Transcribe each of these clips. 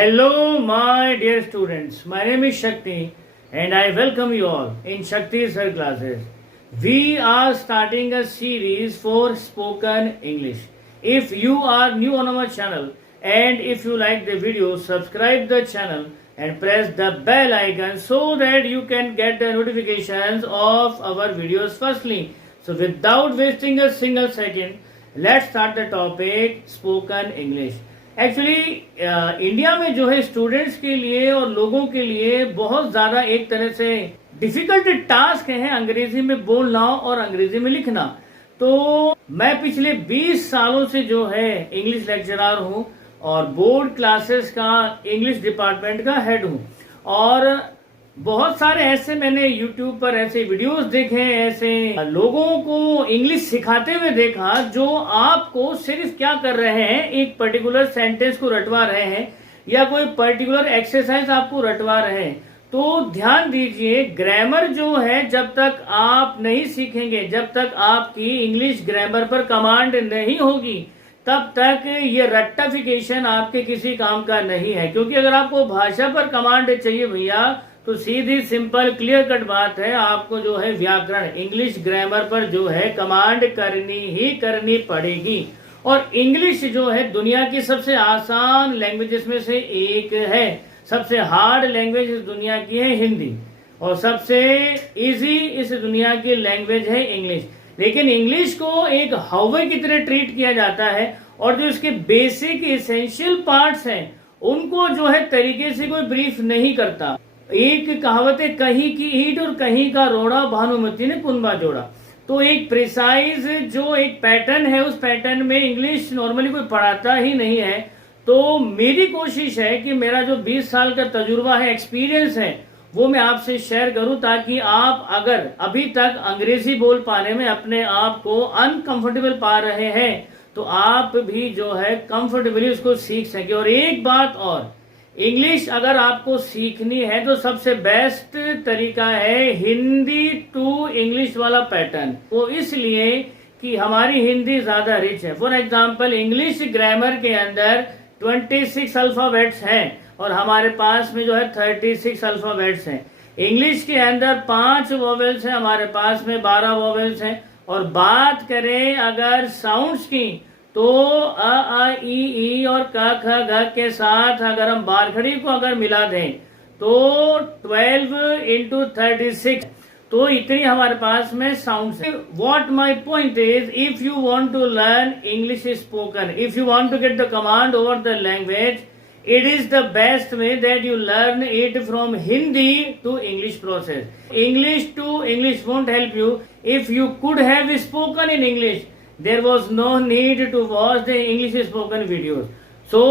Hello, my dear students. My name is Shakti, and I welcome you all in Shakti's Her classes. We are starting a series for spoken English. If you are new on our channel and if you like the video, subscribe the channel and press the bell icon so that you can get the notifications of our videos firstly. So without wasting a single second, let's start the topic spoken English. Actually India में जो है students के लिए और लोगों के लिए बहुत ज्यादा एक तरह से डिफिकल्ट टास्क है अंग्रेजी में बोलना और अंग्रेजी में लिखना। तो मैं पिछले 20 सालों से जो है इंग्लिश लेक्चरर हूं और बोर्ड क्लासेस का इंग्लिश डिपार्टमेंट का हेड हूं और बहुत सारे ऐसे मैंने यूट्यूब पर ऐसे वीडियोस देखे, ऐसे लोगों को इंग्लिश सिखाते हुए देखा जो आपको सिर्फ क्या कर रहे हैं, एक पर्टिकुलर सेंटेंस को रटवा रहे हैं या कोई पर्टिकुलर एक्सरसाइज आपको रटवा रहे हैं। तो ध्यान दीजिए, ग्रामर जो है जब तक आप नहीं सीखेंगे, जब तक आपकी इंग्लिश ग्रामर पर कमांड नहीं होगी, तब तक ये रट्टाफिकेशन आपके किसी काम का नहीं है। क्योंकि अगर आपको भाषा पर कमांड चाहिए भैया, तो सीधी सिंपल क्लियर कट बात है, आपको जो है व्याकरण इंग्लिश ग्रामर पर जो है कमांड करनी ही करनी पड़ेगी। और इंग्लिश जो है दुनिया की सबसे आसान लैंग्वेजेस में से एक है। सबसे हार्ड लैंग्वेज इस दुनिया की है हिंदी और सबसे इजी इस दुनिया की लैंग्वेज है इंग्लिश। लेकिन इंग्लिश को एक हाईवे की तरह ट्रीट किया जाता है और जो इसके बेसिक इसेंशियल पार्ट्स हैं उनको जो है तरीके से कोई ब्रीफ नहीं करता। एक कहावत है, कहीं की ईंट और कहीं का रोड़ा, भानुमति ने कुनबा जोड़ा। तो एक प्रिसाइज जो एक पैटर्न है, उस पैटर्न में इंग्लिश नॉर्मली कोई पढ़ाता ही नहीं है। तो मेरी कोशिश है कि मेरा जो 20 साल का तजुर्बा है, एक्सपीरियंस है, वो मैं आपसे शेयर करूं ताकि आप अगर अभी तक अंग्रेजी बोल पाने में अपने आप को अनकंफर्टेबल पा रहे हैं तो आप भी जो है कंफर्टेबली उसको सीख सके। और एक बात और, इंग्लिश अगर आपको सीखनी है तो सबसे बेस्ट तरीका है हिंदी टू इंग्लिश वाला पैटर्न। वो इसलिए कि हमारी हिंदी ज्यादा रिच है। फॉर एग्जांपल, इंग्लिश ग्रामर के अंदर 26 अल्फाबेट्स हैं और हमारे पास में जो है 36 अल्फाबेट्स हैं। इंग्लिश के अंदर 5 वोवेल्स हैं, हमारे पास में 12 वोवेल्स हैं। और बात करें अगर साउंड्स की, तो आ ई और क ख घ के साथ अगर हम बारखड़ी को अगर मिला दें तो 12 into 36, तो इतनी हमारे पास में साउंड्स है। What my point is, if you want to learn English spoken, if you want to get the command over the language, it is the best way that you learn it from Hindi to English process. English to English won't help you. If you could have spoken in English, there was no need to watch the English spoken videos. So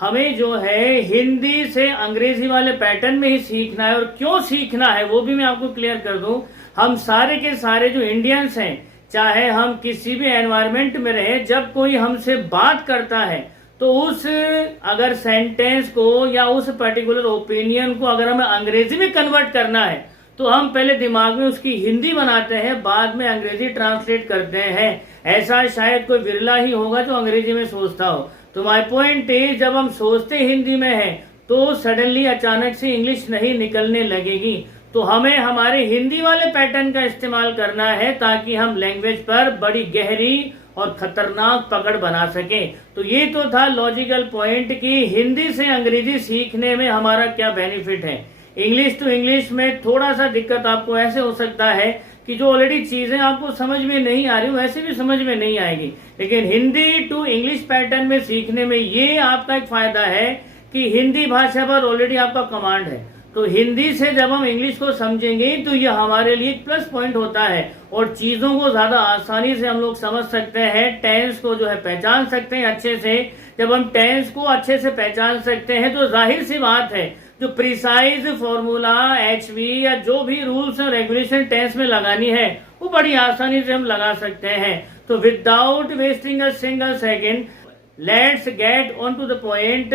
हमें जो है हिंदी से अंग्रेजी वाले pattern में ही सीखना है। और क्यों सीखना है वो भी मैं आपको क्लियर कर दूं। हम सारे के सारे जो इंडियंस हैं, चाहे हम किसी भी एनवायरमेंट में रहे, जब कोई हमसे बात करता है तो उस अगर सेंटेंस को या उस पर्टिकुलर ओपिनियन को अगर हमें अंग्रेजी में कन्वर्ट करना है तो हम पहले दिमाग में उसकी हिंदी बनाते हैं, बाद में अंग्रेजी ट्रांसलेट करते हैं। ऐसा शायद कोई विरला ही होगा जो अंग्रेजी में सोचता हो। तो माय पॉइंट इज, जब हम सोचते हिंदी में है तो सडनली अचानक से इंग्लिश नहीं निकलने लगेगी। तो हमें हमारे हिंदी वाले पैटर्न का इस्तेमाल करना है ताकि हम लैंग्वेज पर बड़ी गहरी और खतरनाक पकड़ बना सके। तो ये तो था लॉजिकल पॉइंट कि हिंदी से अंग्रेजी सीखने में हमारा क्या बेनिफिट है। इंग्लिश टू इंग्लिश में थोड़ा सा दिक्कत आपको ऐसे हो सकता है कि जो ऑलरेडी चीजें आपको समझ में नहीं आ रही वैसे भी समझ में नहीं आएगी। लेकिन हिंदी टू इंग्लिश पैटर्न में सीखने में ये आपका एक फायदा है कि हिंदी भाषा पर ऑलरेडी आपका कमांड है। तो हिंदी से जब हम इंग्लिश को समझेंगे तो ये हमारे लिए एक प्लस पॉइंट होता है और चीजों को ज्यादा आसानी से हम लोग समझ सकते हैं। टेंस को जो है पहचान सकते हैं अच्छे से। जब हम टेंस को अच्छे से पहचान सकते हैं तो जाहिर सी बात है जो प्रिसाइज फॉर्मूला, एचवी या जो भी रूल्स और रेगुलेशन टेंस में लगानी है वो बड़ी आसानी से हम लगा सकते हैं। तो without wasting a single second, let's get on to the point,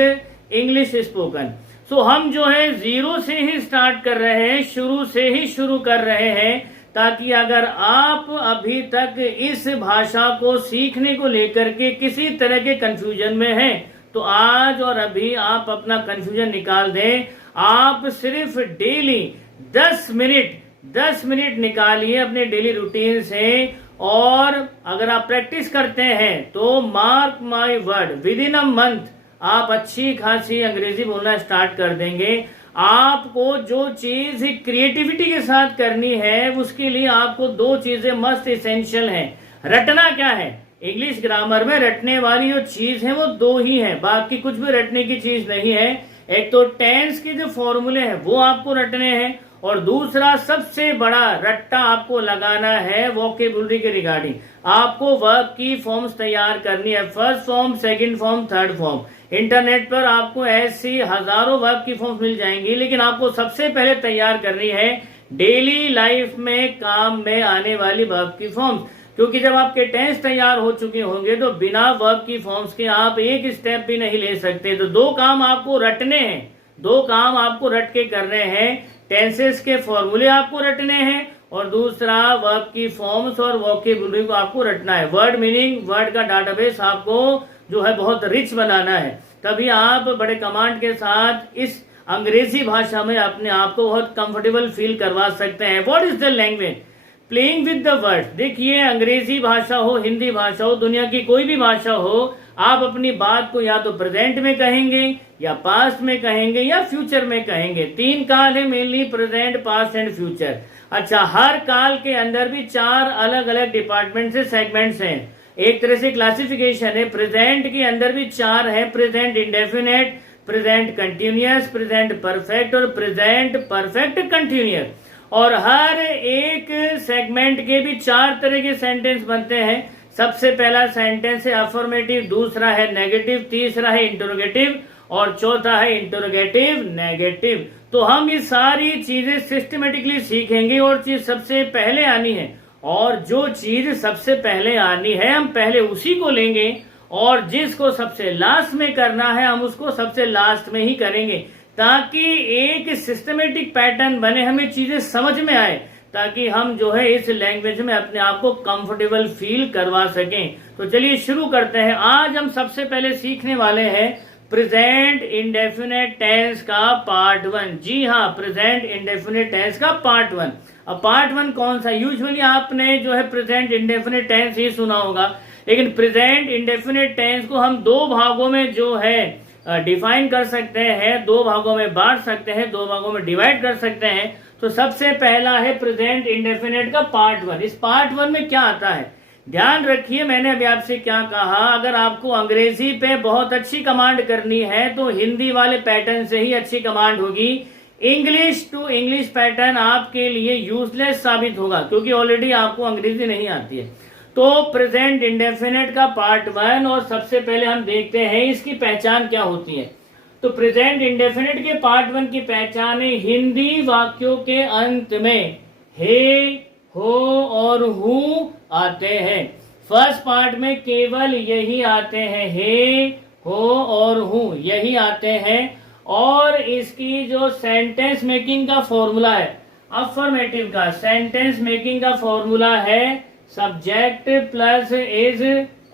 English spoken. So हम जो है जीरो से ही स्टार्ट कर रहे हैं, शुरू से ही शुरू कर रहे हैं, ताकि अगर आप अभी तक इस भाषा को सीखने को लेकर के किसी तरह के कंफ्यूजन में हैं तो आज और अभी आप अपना कंफ्यूजन निकाल दें। आप सिर्फ डेली 10 मिनट निकालिए अपने डेली रूटीन से, और अगर आप प्रैक्टिस करते हैं तो mark my word, with in a month आप अच्छी खासी अंग्रेजी बोलना स्टार्ट कर देंगे। आपको जो चीज क्रिएटिविटी के साथ करनी है, उसके लिए आपको 2 चीजें मस्ट इसेंशियल हैं। रटना क्या है? इंग्लिश ग्रामर में रटने वाली जो चीज है वो 2 ही है, बाकी कुछ भी रटने की चीज नहीं है। एक तो टेंस के जो फॉर्मूले हैं वो आपको रटने हैं, और दूसरा सबसे बड़ा रट्टा आपको लगाना है वोकेबुलरी के रिगार्डिंग। आपको वर्ब की फॉर्म्स तैयार करनी है, first form, second form, third form. Internet पर आपको ऐसी हजारों वर्ब की फॉर्म्स मिल जाएंगी, लेकिन आपको सबसे पहले तैयार करनी है डेली लाइफ में काम में आने वाली वर्ब की फॉर्म्स। क्योंकि जब आपके टेंस तैयार हो चुके होंगे तो बिना वर्ब की फॉर्म्स के आप एक स्टेप भी नहीं ले सकते। तो 2 काम आपको रटने हैं, 2 काम आपको रट के करने हैं। टेंसेस के फॉर्मूले आपको रटने हैं, और दूसरा वर्ब की फॉर्म्स और वोकेबुलरी को आपको रटना है। वर्ड मीनिंग, वर्ड का डाटाबेस आपको जो है बहुत रिच बनाना है, तभी आप बड़े कमांड के साथ इस अंग्रेजी भाषा में अपने आप को बहुत कंफर्टेबल फील करवा सकते हैं। What is the language? Playing with the word. देखिए, अंग्रेजी भाषा हो, हिंदी भाषा हो, दुनिया की कोई भी भाषा हो, आप अपनी बात को या तो प्रेजेंट में कहेंगे, या पास्ट में कहेंगे, या फ्यूचर में कहेंगे। 3 काल है mainly, present, past and future. अच्छा, हर काल के अंदर भी 4 अलग अलग डिपार्टमेंट से सेगमेंट्स हैं। एक तरह से क्लासिफिकेशन है। प्रेजेंट के अंदर भी 4 है, present indefinite, present continuous, present perfect और प्रेजेंट परफेक्ट कंटिन्यूअस। और हर एक सेगमेंट के भी 4 तरह के सेंटेंस बनते हैं। सबसे पहला सेंटेंस है अफर्मेटिव, दूसरा है नेगेटिव, तीसरा है इंटरोगेटिव, और चौथा है इंटरोगेटिव नेगेटिव। तो हम ये सारी चीजें सिस्टमेटिकली सीखेंगे, और चीज सबसे पहले आनी है, और जो चीज सबसे पहले आनी है हम पहले उसी को लेंगे, और जिसको सबसे लास्ट में करना है हम उसको सबसे लास्ट में ही करेंगे, ताकि एक सिस्टमेटिक पैटर्न बने, हमें चीजें समझ में आए, ताकि हम जो है इस लैंग्वेज में अपने आप को कंफर्टेबल फील करवा सकें। तो चलिए शुरू करते हैं। आज हम सबसे पहले सीखने वाले हैं प्रेजेंट इंडेफिनेट टेंस का पार्ट 1। जी हाँ, प्रेजेंट इंडेफिनेट टेंस का पार्ट 1। अब पार्ट 1 कौन सा? यूजुअली आपने जो है प्रेजेंट इंडेफिनेट टेंस ही सुना होगा, लेकिन प्रेजेंट इंडेफिनेट टेंस को हम 2 भागों में जो है डिफाइन कर सकते हैं, 2 भागों में बांट सकते हैं, 2 भागों में डिवाइड कर सकते हैं। तो सबसे पहला है प्रेजेंट इंडेफिनेट का पार्ट 1। इस पार्ट 1 में क्या आता है? ध्यान रखिए, मैंने अभी आपसे क्या कहा। अगर आपको अंग्रेजी पे बहुत अच्छी कमांड करनी है तो हिंदी वाले पैटर्न से ही अच्छी कमांड होगी। इंग्लिश टू इंग्लिश पैटर्न आपके लिए यूजलेस साबित होगा, क्योंकि ऑलरेडी आपको अंग्रेजी नहीं आती है। तो प्रेजेंट इंडेफिनेट का पार्ट 1, और सबसे पहले हम देखते हैं इसकी पहचान क्या होती है। तो प्रेजेंट इंडेफिनेट के पार्ट 1 की पहचान है हिंदी वाक्यों के अंत में हे, हो और हु आते हैं। फर्स्ट पार्ट में केवल यही आते हैं, हे, हो और हु यही आते हैं। और इसकी जो सेंटेंस मेकिंग का फॉर्मूला है, अफर्मेटिव का सेंटेंस मेकिंग का फॉर्मूला है subject plus is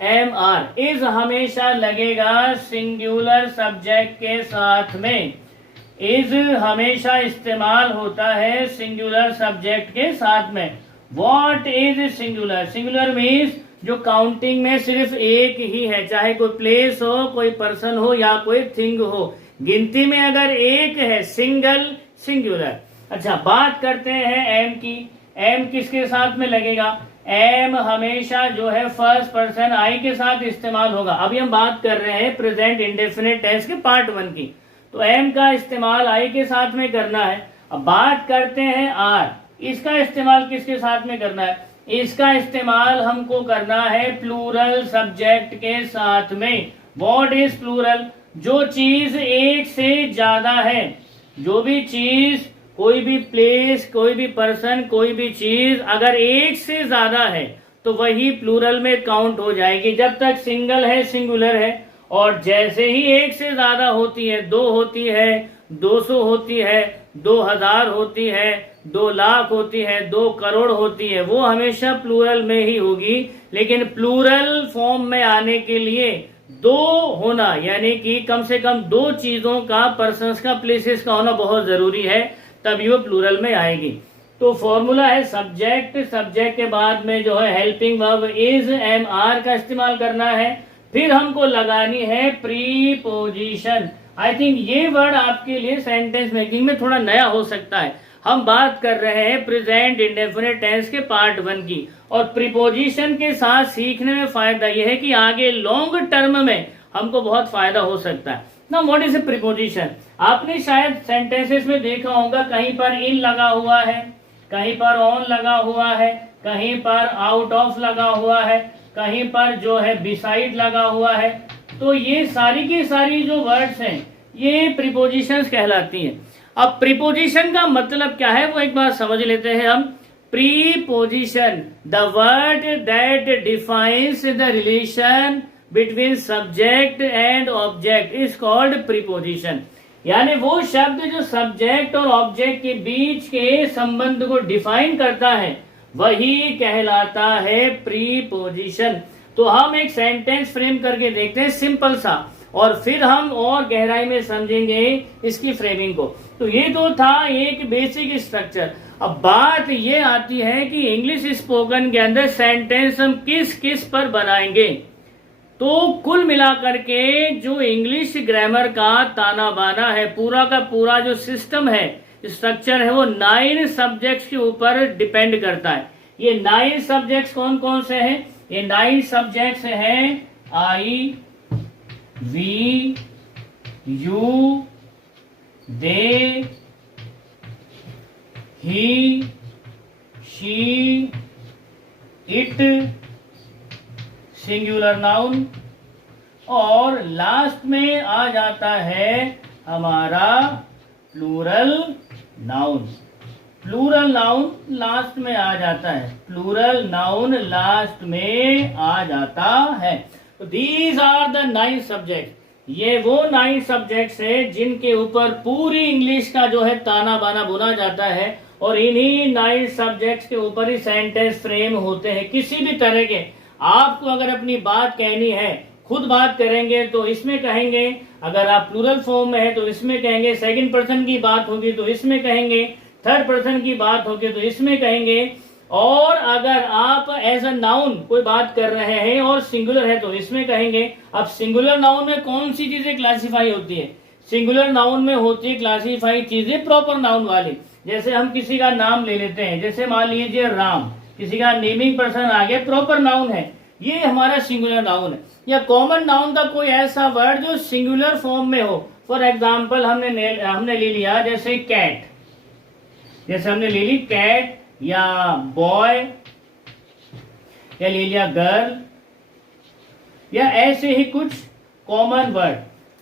am are. Is हमेशा लगेगा सिंगुलर सब्जेक्ट के साथ में। इज हमेशा इस्तेमाल होता है सिंगुलर सब्जेक्ट के साथ में। What is singular? Singular means जो काउंटिंग में सिर्फ एक ही है, चाहे कोई प्लेस हो, कोई पर्सन हो, या कोई थिंग हो। गिनती में अगर एक है, सिंगल, सिंगुलर। अच्छा, बात करते हैं एम की। एम किसके साथ में लगेगा? एम हमेशा जो है फर्स्ट पर्सन आई के साथ इस्तेमाल होगा। अभी हम बात कर रहे हैं प्रेजेंट इंडेफिनेट टेंस के पार्ट 1 की, तो एम का इस्तेमाल आई के साथ में करना है। अब बात करते हैं आर। इसका इस्तेमाल किसके साथ में करना है? इसका इस्तेमाल हमको करना है प्लूरल सब्जेक्ट के साथ में। What is plural? जो चीज एक से ज्यादा है, जो भी चीज, कोई भी प्लेस, कोई भी पर्सन, कोई भी चीज अगर एक से ज्यादा है तो वही प्लूरल में काउंट हो जाएगी। जब तक सिंगल है, सिंगुलर है, और जैसे ही एक से ज्यादा होती है, 2 होती है, 200 होती है, 2000 होती है, 2 लाख होती है, 2 करोड़ होती है, वो हमेशा प्लूरल में ही होगी। लेकिन प्लूरल फॉर्म में आने के लिए दो होना, यानी कि कम से कम दो चीजों का, पर्सन्स का, प्लेसेस का होना बहुत जरूरी है, तभी वो प्लूरल में आएगी। तो फॉर्मूला है सब्जेक्ट, सब्जेक्ट के बाद में जो है helping verb is, am are का इस्तेमाल करना है, फिर हमको लगानी है प्रीपोजिशन। आई थिंक ये वर्ड आपके लिए सेंटेंस मेकिंग में थोड़ा नया हो सकता है। हम बात कर रहे हैं प्रेजेंट इंडेफिनिट टेंस के पार्ट 1 की, और प्रीपोजिशन के साथ सीखने में फायदा यह है कि आगे लॉन्ग टर्म में हमको बहुत फायदा हो सकता है ना। What is a preposition? आपने शायद सेंटेंसेस में देखा होगा, कहीं पर इन लगा हुआ है, कहीं पर ऑन लगा हुआ है, कहीं पर आउट ऑफ लगा हुआ है, कहीं पर जो है बिसाइड लगा हुआ है। तो ये सारी की सारी जो वर्ड्स हैं ये प्रीपोजिशंस कहलाती हैं। अब प्रीपोजिशन का मतलब क्या है वो एक बार समझ लेते हैं हम। Preposition, the word that defines the relation between subject and object is called preposition. यानी वो शब्द जो सब्जेक्ट और ऑब्जेक्ट के बीच के संबंध को डिफाइन करता है वही कहलाता है प्रीपोजिशन। तो हम एक सेंटेंस फ्रेम करके देखते हैं सिंपल सा, और फिर हम और गहराई में समझेंगे इसकी फ्रेमिंग को। तो ये तो था एक बेसिक स्ट्रक्चर। अब बात ये आती है कि इंग्लिश स्पोकन के अंदर सेंटेंस हम किस किस पर बनाएंगे। तो कुल मिलाकर के जो इंग्लिश ग्रामर का ताना बाना है, पूरा का पूरा जो सिस्टम है, स्ट्रक्चर है, वो 9 सब्जेक्ट्स के ऊपर डिपेंड करता है। ये 9 सब्जेक्ट्स कौन कौन से हैं? ये 9 सब्जेक्ट्स हैं I, we, you, they, he, she, it, singular noun, और लास्ट में आ जाता है हमारा plural noun. Plural noun last में आ जाता है, प्लूरल नाउन लास्ट में आ जाता है। तो दीज आर द 9 सब्जेक्ट। ये वो 9 सब्जेक्ट्स है जिनके ऊपर पूरी इंग्लिश का जो है ताना बाना बुना जाता है, और इन्हीं 9 सब्जेक्ट्स के ऊपर ही सेंटेंस फ्रेम होते हैं। किसी भी तरह के आपको अगर अपनी बात कहनी है, खुद बात करेंगे तो इसमें कहेंगे, अगर आप प्लूरल फॉर्म में है तो इसमें कहेंगे, सेकंड पर्सन की बात होगी तो इसमें कहेंगे, थर्ड पर्सन की बात होगी तो इसमें कहेंगे, और अगर आप एज अ नाउन कोई बात कर रहे हैं और सिंगुलर है तो इसमें कहेंगे। अब सिंगुलर नाउन में कौन सी चीजें क्लासीफाई होती है? सिंगुलर नाउन में होती है क्लासीफाई चीजें प्रॉपर नाउन वाली। जैसे हम किसी का नाम ले लेते हैं, जैसे मान लीजिए राम, किसी का नेमिंग पर्सन आ गया, प्रॉपर नाउन है, ये हमारा सिंगुलर नाउन है। या कॉमन नाउन का कोई ऐसा वर्ड जो सिंगुलर फॉर्म में हो। फॉर एग्जाम्पल हमने ले लिया जैसे कैट, जैसे हमने ले ली कैट, या बॉय, या ले लिया गर्ल, या ऐसे ही कुछ कॉमन वर्ड।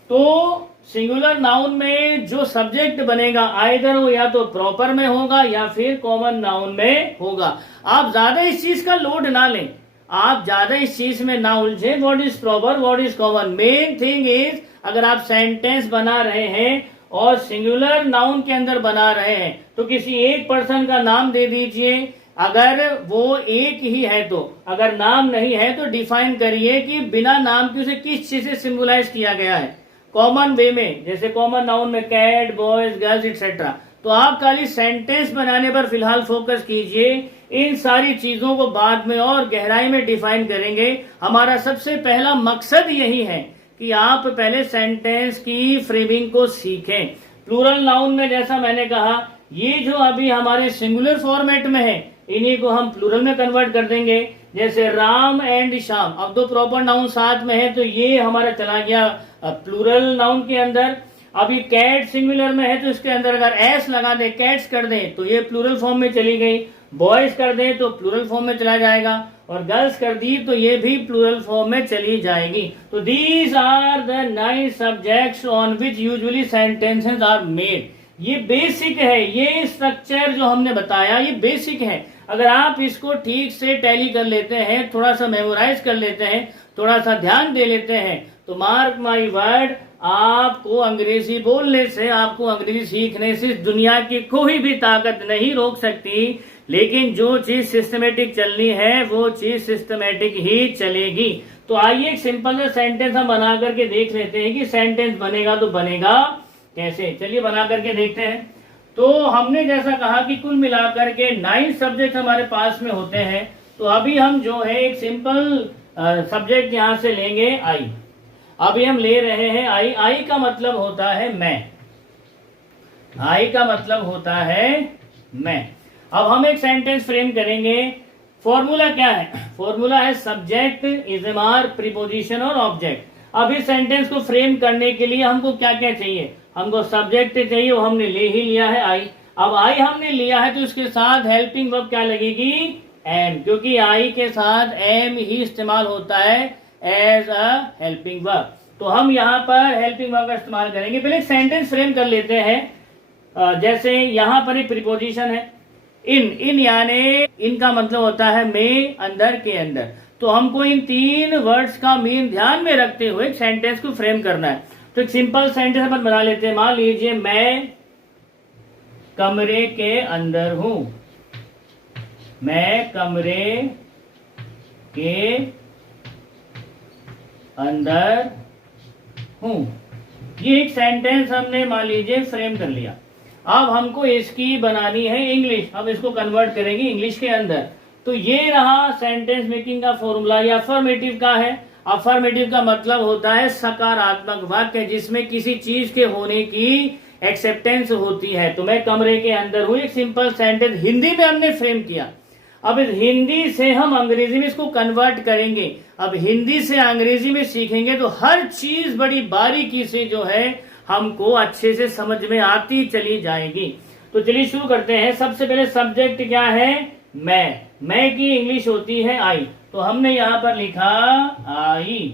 तो सिंगुलर नाउन में जो सब्जेक्ट बनेगा आइदर वो या तो प्रॉपर में होगा या फिर कॉमन नाउन में होगा। आप ज्यादा इस चीज का लोड ना लें, आप ज्यादा इस चीज में ना उलझे, what is proper what is common. Main thing is अगर आप सेंटेंस बना रहे हैं और सिंगुलर नाउन के अंदर बना रहे हैं तो किसी एक पर्सन का नाम दे दीजिए, अगर वो एक ही है तो। अगर नाम नहीं है तो डिफाइन करिए कि बिना नाम के उसे किस चीज से सिंबलाइज किया गया है, कॉमन वे में, जैसे कॉमन नाउन में कैट, बॉयज, गर्ल्स एक्सेट्रा। तो आप खाली सेंटेंस बनाने पर फिलहाल फोकस कीजिए, इन सारी चीजों को बाद में और गहराई में डिफाइन करेंगे। हमारा सबसे पहला मकसद यही है कि आप पहले सेंटेंस की फ्रेमिंग को सीखें। प्लूरल नाउन में जैसा मैंने कहा, ये जो अभी हमारे सिंगुलर फॉर्मेट में है इन्हीं को हम प्लूरल में कन्वर्ट कर देंगे। जैसे राम एंड श्याम, अब दो प्रॉपर नाउन साथ में है तो ये हमारा चला गया प्लूरल नाउन के अंदर। अभी कैट सिंगुलर में है तो इसके अंदर अगर एस लगा दे, कैट्स कर दें तो ये प्लूरल फॉर्म में चली गई। बॉयज कर दें तो प्लूरल फॉर्म में चला जाएगा, और गर्ल्स कर दी तो ये भी प्लूरल फॉर्म में चली जाएगी। तो these are the 9 subjects on which usually sentences are made. ये बेसिक है, ये स्ट्रक्चर जो हमने बताया ये बेसिक है। अगर आप इसको ठीक से टैली कर लेते हैं, थोड़ा सा मेमोराइज कर लेते हैं, थोड़ा सा ध्यान दे लेते हैं, तो मार्क माई वर्ड, आपको अंग्रेजी बोलने से, आपको अंग्रेजी सीखने से दुनिया की कोई भी ताकत नहीं रोक सकती। लेकिन जो चीज सिस्टमेटिक चलनी है वो चीज सिस्टमेटिक ही चलेगी। तो आइए एक सिंपल सा सेंटेंस हम बना करके देख लेते हैं कि सेंटेंस बनेगा तो बनेगा कैसे। चलिए बना करके देखते हैं। तो हमने जैसा कहा कि कुल मिलाकर के 9 सब्जेक्ट हमारे पास में होते हैं। तो अभी हम जो है एक सिंपल सब्जेक्ट यहां से लेंगे आई। अभी हम ले रहे हैं आई। आई का मतलब होता है मैं। आई का मतलब होता है मैं। अब हम एक सेंटेंस फ्रेम करेंगे। फॉर्मूला क्या है? फॉर्मूला है सब्जेक्ट, इज़मार, प्रीपोजिशन और ऑब्जेक्ट। अब इस सेंटेंस को फ्रेम करने के लिए हमको क्या क्या चाहिए? हमको सब्जेक्ट चाहिए, वो हमने ले ही लिया है आई। अब आई हमने लिया है तो इसके साथ हेल्पिंग वर्ब क्या लगेगी? एम, क्योंकि आई के साथ एम ही इस्तेमाल होता है एज अ हेल्पिंग वर्ब। तो हम यहाँ पर हेल्पिंग वर्ब का इस्तेमाल करेंगे। पहले एक सेंटेंस फ्रेम कर लेते हैं। जैसे यहाँ पर एक प्रीपोजिशन है इन यानी इन का मतलब होता है में, अंदर के अंदर। तो हमको इन 3 वर्ड्स का मीन ध्यान में रखते हुए एक सेंटेंस को फ्रेम करना है। तो एक सिंपल सेंटेंस अपन बना लेते हैं। मान लीजिए मैं कमरे के अंदर हूं। मैं कमरे के अंदर हूं। ये एक सेंटेंस हमने मान लीजिए फ्रेम कर लिया। अब हमको इसकी बनानी है इंग्लिश। हम इसको कन्वर्ट करेंगे इंग्लिश के अंदर। तो ये रहा सेंटेंस मेकिंग का फॉर्मूला। ये अफर्मेटिव का है। अफर्मेटिव का मतलब होता है सकारात्मक वाक्य जिसमें किसी चीज के होने की एक्सेप्टेंस होती है। तो मैं कमरे के अंदर हूं, एक सिंपल सेंटेंस हिंदी में हमने फ्रेम किया। अब इस हिंदी से हम अंग्रेजी में इसको कन्वर्ट करेंगे। अब हिंदी से अंग्रेजी में सीखेंगे तो हर चीज बड़ी बारीकी से जो है हमको अच्छे से समझ में आती चली जाएगी। तो चलिए शुरू करते हैं। सबसे पहले सब्जेक्ट क्या है? मैं की इंग्लिश होती है आई। तो हमने यहाँ पर लिखा आई।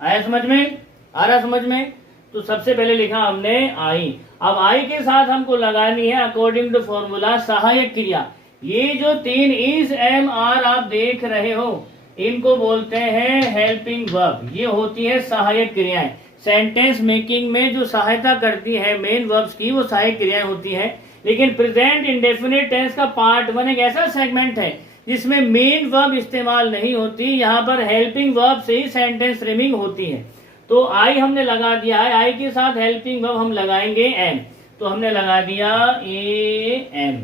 आया समझ में? आ रहा समझ में? तो सबसे पहले लिखा हमने आई। अब आई के साथ हमको लगानी है अकॉर्डिंग टू फॉर्मूला सहायक क्रिया। ये जो 3 इज, एम, आर आप देख रहे हो, इनको बोलते हैं हेल्पिंग वर्ब। ये होती है सहायक क्रियाएं। सेंटेंस मेकिंग में जो सहायता करती है मेन वर्ब्स की, वो सहायक क्रियाएं होती हैं। लेकिन प्रेजेंट इंडेफिनिट टेंस का पार्ट 1 एक ऐसा सेगमेंट है जिसमें मेन वर्ब इस्तेमाल नहीं होती। यहाँ पर हेल्पिंग वर्ब से ही सेंटेंस फ्रेमिंग होती है। तो आई हमने लगा दिया है। आई के साथ हेल्पिंग वर्ब हम लगाएंगे एम। तो हमने लगा दिया ए एम।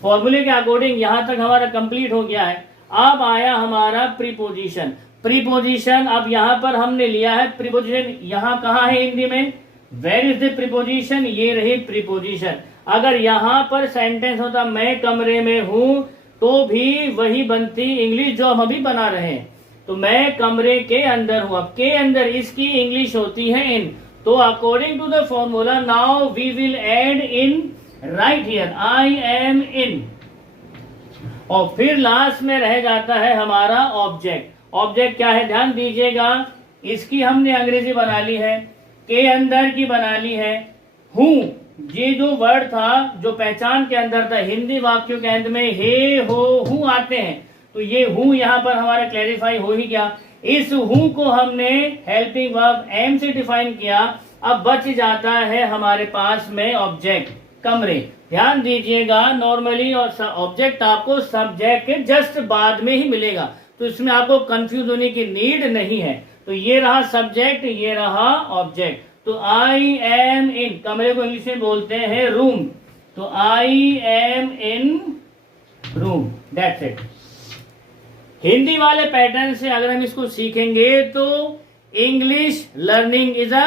फॉर्मूले के अकॉर्डिंग यहां तक हमारा कंप्लीट हो गया है। अब आया हमारा प्रीपोजिशन। प्रीपोजिशन अब यहाँ पर हमने लिया है प्रीपोजिशन। यहाँ कहाँ है हिंदी में? Where is the preposition? ये रही प्रीपोजिशन। अगर यहाँ पर सेंटेंस होता मैं कमरे में हूं तो भी वही बनती इंग्लिश जो हम अभी बना रहे हैं। तो मैं कमरे के अंदर हूं। अब के अंदर इसकी इंग्लिश होती है इन। तो according to the formula now we will add in right here I am in. और फिर लास्ट में रह जाता है हमारा ऑब्जेक्ट। ऑब्जेक्ट क्या है? ध्यान दीजिएगा। इसकी हमने अंग्रेजी बना ली है, के अंदर की बना ली है। हूं, ये जो वर्ड था जो पहचान के अंदर था, हिंदी वाक्यों के अंत में हे, हो, हूं आते हैं। तो ये हूं यहाँ पर हमारा क्लैरिफाई हो ही गया। इस हूं को हमने हेल्पिंग वर्ब एम से डिफाइन किया। अब बच जाता है हमारे पास में ऑब्जेक्ट कमरे। ध्यान दीजिएगा, नॉर्मली और ऑब्जेक्ट आपको सब्जेक्ट के जस्ट बाद में ही मिलेगा। तो इसमें आपको कंफ्यूज होने की नीड नहीं है। तो ये रहा सब्जेक्ट, ये रहा ऑब्जेक्ट। तो आई एम इन, कमरे को इंग्लिश में बोलते हैं रूम। तो I am in room, that's it. Hindi वाले पैटर्न से अगर हम इसको सीखेंगे तो English learning is a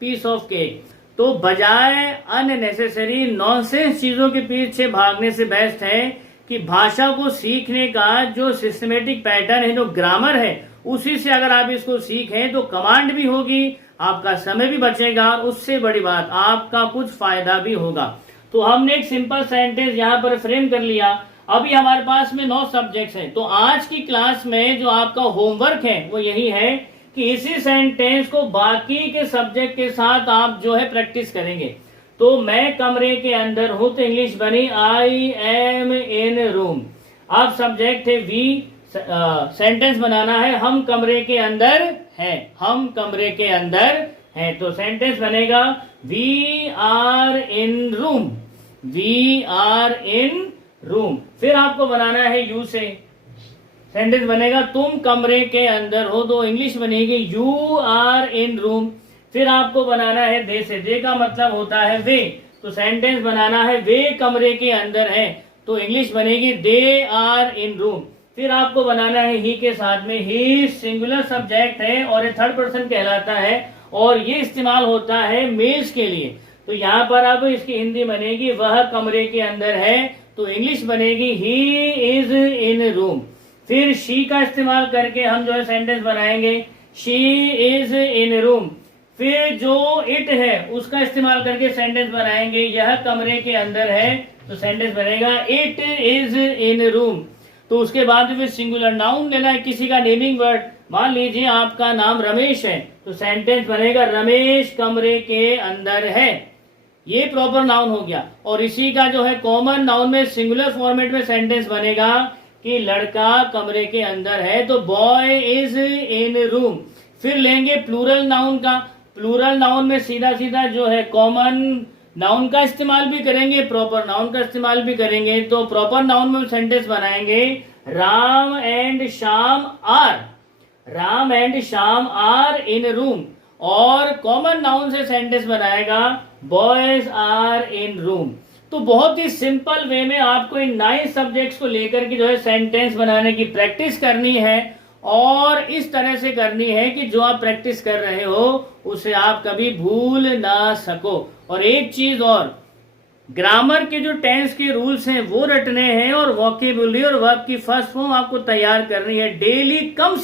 piece of cake. तो बजाय अननेसेसरी नॉनसेंस चीजों के पीछे भागने से बेस्ट है कि भाषा को सीखने का जो सिस्टमेटिक पैटर्न है, जो ग्रामर है, उसी से अगर आप इसको सीखें तो कमांड भी होगी, आपका समय भी बचेगा और उससे बड़ी बात आपका कुछ फायदा भी होगा। तो हमने एक सिंपल सेंटेंस यहाँ पर फ्रेम कर लिया। अभी हमारे पास में 9 सब्जेक्ट्स हैं। तो आज की क्लास में जो आपका होमवर्क है वो यही है कि इसी सेंटेंस को बाकी के सब्जेक्ट के साथ आप जो है प्रैक्टिस करेंगे। तो मैं कमरे के अंदर हूं तो इंग्लिश बनी आई एम इन रूम। अब सब्जेक्ट है वी, सेंटेंस बनाना है हम कमरे के अंदर हैं। हम कमरे के अंदर हैं तो सेंटेंस बनेगा we are in room. We are in room. फिर आपको बनाना है यू से। सेंटेंस बनेगा तुम कमरे के अंदर हो, तो इंग्लिश बनेगी यू आर इन रूम। फिर आपको बनाना है दे से, दे का मतलब होता है वे, तो सेंटेंस बनाना है वे कमरे के अंदर है, तो इंग्लिश बनेगी दे आर इन रूम। फिर आपको बनाना है ही के साथ में, ही सिंगुलर सब्जेक्ट है और ये थर्ड पर्सन कहलाता है और ये इस्तेमाल होता है मेल्स के लिए। तो यहाँ पर अब इसकी हिंदी बनेगी वह कमरे के अंदर है, तो इंग्लिश बनेगी ही इज इन रूम। फिर शी का इस्तेमाल करके हम जो है सेंटेंस बनाएंगे शी इज इन रूम। फिर जो इट है उसका इस्तेमाल करके सेंटेंस बनाएंगे यह कमरे के अंदर है, तो सेंटेंस बनेगा इट इज इन रूम। तो उसके बाद फिर सिंगुलर नाउन लेना है, किसी का नेमिंग वर्ड। मान लीजिए आपका नाम रमेश है, तो सेंटेंस बनेगा रमेश कमरे के अंदर है, ये प्रॉपर नाउन हो गया। और इसी का जो है कॉमन नाउन में सिंगुलर फॉर्मेट में सेंटेंस बनेगा कि लड़का कमरे के अंदर है, तो बॉय इज इन रूम। फिर लेंगे प्लूरल नाउन का, प्लूरल नाउन में सीधा सीधा जो है कॉमन नाउन का इस्तेमाल भी करेंगे, प्रॉपर नाउन का इस्तेमाल भी करेंगे। तो प्रॉपर नाउन में सेंटेंस बनाएंगे Ram and Shyam are, Ram and Shyam are in room. और कॉमन नाउन से सेंटेंस बनाएगा बॉयज आर इन रूम। तो बहुत ही सिंपल वे में आपको इन 9 सब्जेक्ट्स को लेकर के जो है सेंटेंस बनाने की प्रैक्टिस करनी है, और इस तरह से करनी है कि जो आप प्रैक्टिस कर रहे हो उसे आप कभी भूल ना सको। और एक चीज और, ग्रामर के जो टेंस के रूल्स हैं वो रटने हैं, और वोकेबुलरी और वर्ब की फर्स्ट फॉर्म आपको तैयार करनी है। डेली कम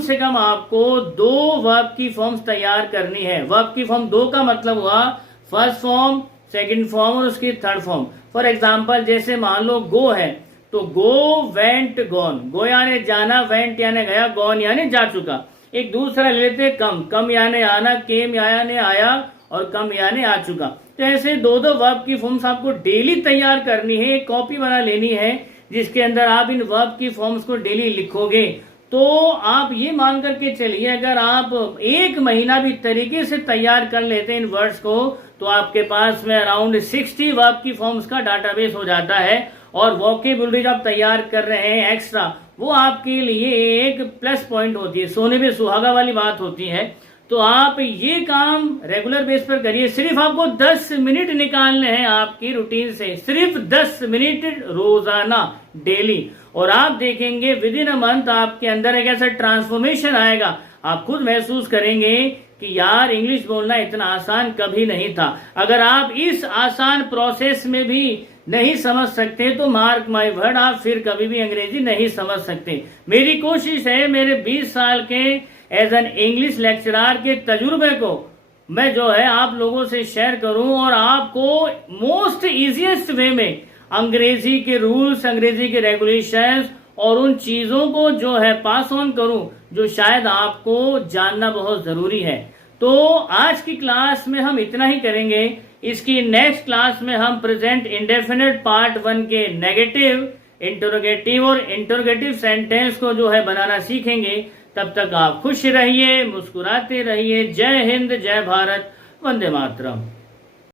से कम आपको 2 वर्ब की फॉर्म्स तैयार करनी है। वर्ब की फॉर्म 2 का मतलब हुआ फर्स्ट फॉर्म, सेकंड फॉर्म और उसकी थर्ड फॉर्म। फॉर एग्जांपल जैसे मान लो गो है, तो गो वेंट गॉन, गो यानी जाना, वेंट यानी गया, गॉन यानी जा चुका। एक दूसरा ले लेते कम, कम यानी आना, केम यानी आया और कम यानी आ चुका। तो ऐसे 2 वर्ब की फॉर्म्स आपको डेली तैयार करनी है, एक कॉपी बना लेनी है जिसके अंदर आप इन वर्ब की फॉर्म्स को डेली लिखोगे। तो आप ये मान करके चलिए अगर आप 1 महीना भी तरीके से तैयार कर लेते हैं इन वर्ड्स को, तो आपके पास में अराउंड 60 वर्ब की फॉर्म्स का डाटाबेस हो जाता है। और वोकेबुलरी जब तैयार कर रहे हैं एक्स्ट्रा, वो आपके लिए एक प्लस पॉइंट होती है, सोने पे सुहागा वाली बात होती है। तो आप ये काम रेगुलर बेस पर करिए। सिर्फ आपको 10 मिनट निकालने हैं आपकी रूटीन से, सिर्फ 10 मिनट रोजाना डेली, और आप देखेंगे विद इन अ मंथ आपके अंदर एक ऐसा ट्रांसफॉर्मेशन आएगा। आप खुद महसूस करेंगे कि यार इंग्लिश बोलना इतना आसान कभी नहीं था। अगर आप इस आसान प्रोसेस में भी नहीं समझ सकते तो मार्क माय वर्ड, आप फिर कभी भी अंग्रेजी नहीं समझ सकते। मेरी कोशिश है मेरे 20 साल के एज एन इंग्लिश लेक्चरर के तजुर्बे को मैं जो है आप लोगों से शेयर करूं, और आपको मोस्ट इजीएस्ट वे में अंग्रेजी के रूल्स, अंग्रेजी के रेगुलेशंस और उन चीजों को जो है पास ऑन करूं जो शायद आपको जानना बहुत जरूरी है। तो आज की क्लास में हम इतना ही करेंगे। इसकी नेक्स्ट क्लास में हम प्रेजेंट इंडेफिनिट पार्ट 1 के नेगेटिव, इंटरोगेटिव और इंटरोगेटिव सेंटेंस को जो है बनाना सीखेंगे। तब तक आप खुश रहिए, मुस्कुराते रहिए। जय हिंद, जय भारत, वंदे मातरम।